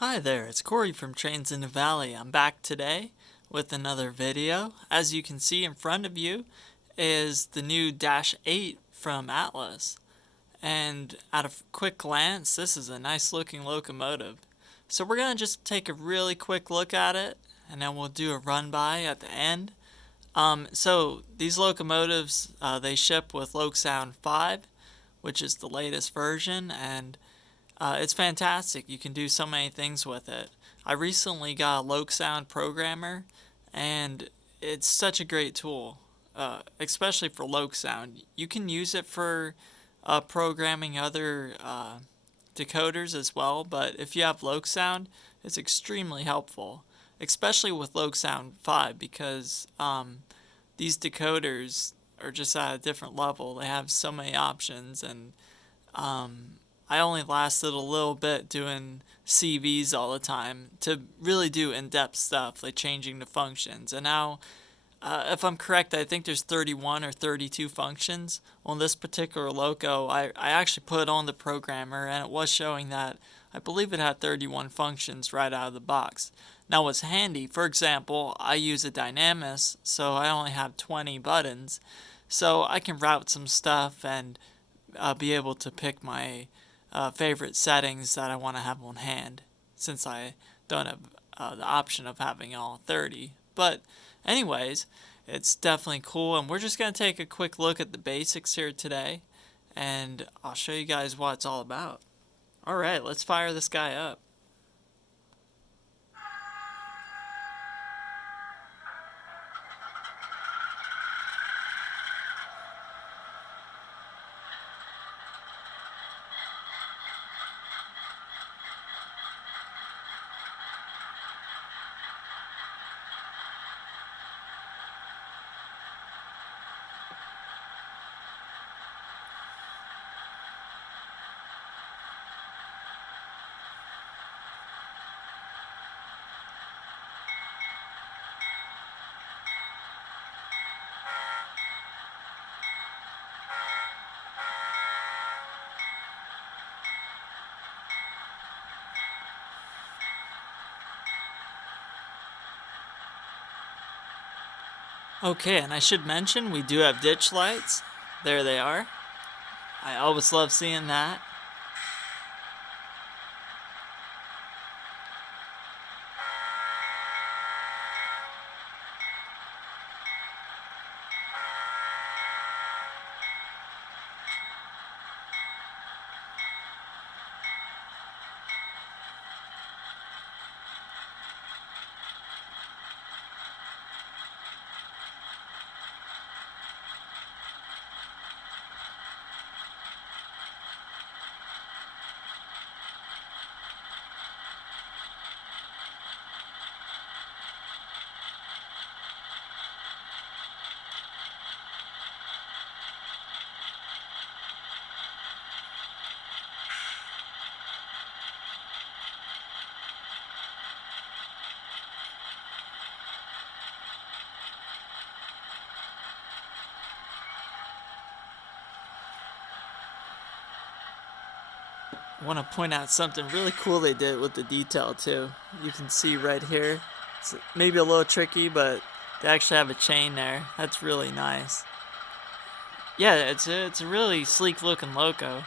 Hi there, it's Corey from Trains in the Valley. I'm back today with another video. As you can see in front of you is the new Dash 8 from Atlas. And at a quick glance, this is a nice looking locomotive. So we're going to just take a really quick look at it and then we'll do a run by at the end. So these locomotives, they ship with Locomotive 5, which is the latest version, and it's fantastic. You can do so many things with it. I recently got a Locomotive programmer, and it's such a great tool, especially for Locomotive. You can use it for programming other decoders as well, but if you have Locomotive, it's extremely helpful, especially with Locomotive 5 because these decoders are just at a different level. They have so many options, and I only lasted a little bit doing CVs all the time to really do in-depth stuff like changing the functions. And now, if I'm correct, I think there's 31 or 32 functions on this particular loco. I actually put it on the programmer and it was showing that I believe it had 31 functions right out of the box. Now what's handy, for example, I use a Dynamis, so I only have 20 buttons, so I can route some stuff and be able to pick my favorite settings that I want to have on hand, since I don't have the option of having all 30. But anyways, it's definitely cool, and we're just going to take a quick look at the basics here today, and I'll show you guys what it's all about. Alright, let's fire this guy up. Okay, and I should mention we do have ditch lights. There they are. I always love seeing that. I want to point out something really cool they did with the detail too. You can see right here. It's maybe a little tricky, but they actually have a chain there. That's really nice. Yeah, it's a really sleek looking loco.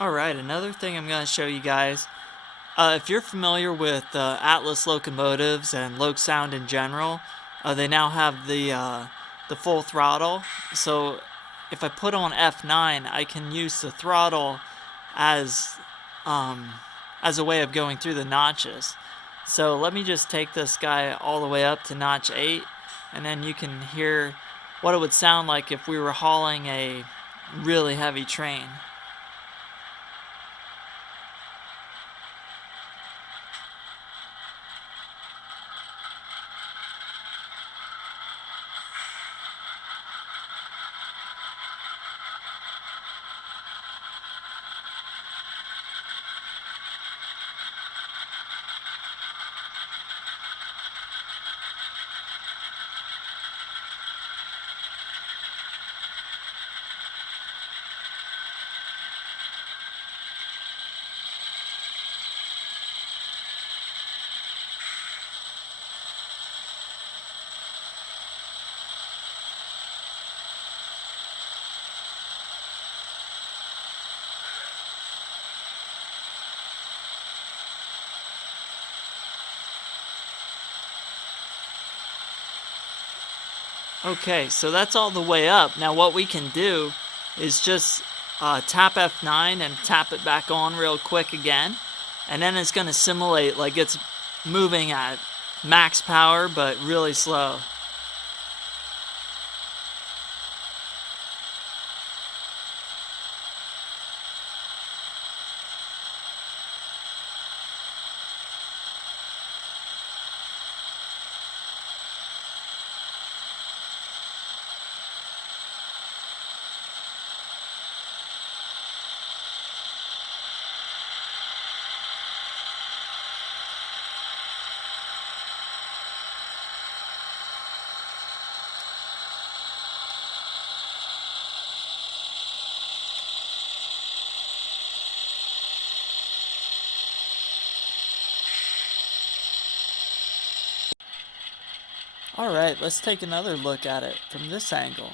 Alright, another thing I'm going to show you guys. If you're familiar with Atlas locomotives and Loc Sound in general, they now have the full throttle. So if I put on F9, I can use the throttle as um, as a way of going through the notches. So let me just take this guy all the way up to notch 8, and then you can hear what it would sound like if we were hauling a really heavy train. Okay, so that's all the way up. Now what we can do is just tap F9 and tap it back on real quick again. And then it's going to simulate like it's moving at max power but really slow. Alright, let's take another look at it from this angle.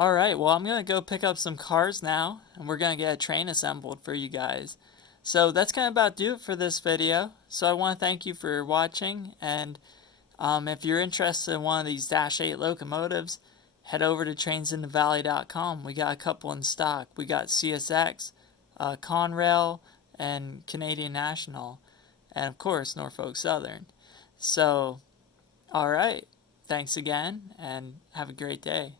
Alright, well I'm going to go pick up some cars now, and we're going to get a train assembled for you guys. So that's going to about do it for this video. So I want to thank you for watching, and if you're interested in one of these Dash 8 locomotives, head over to trainsinthevalley.com. We got a couple in stock. We got CSX, Conrail, and Canadian National, and of course Norfolk Southern. So, alright, thanks again, and have a great day.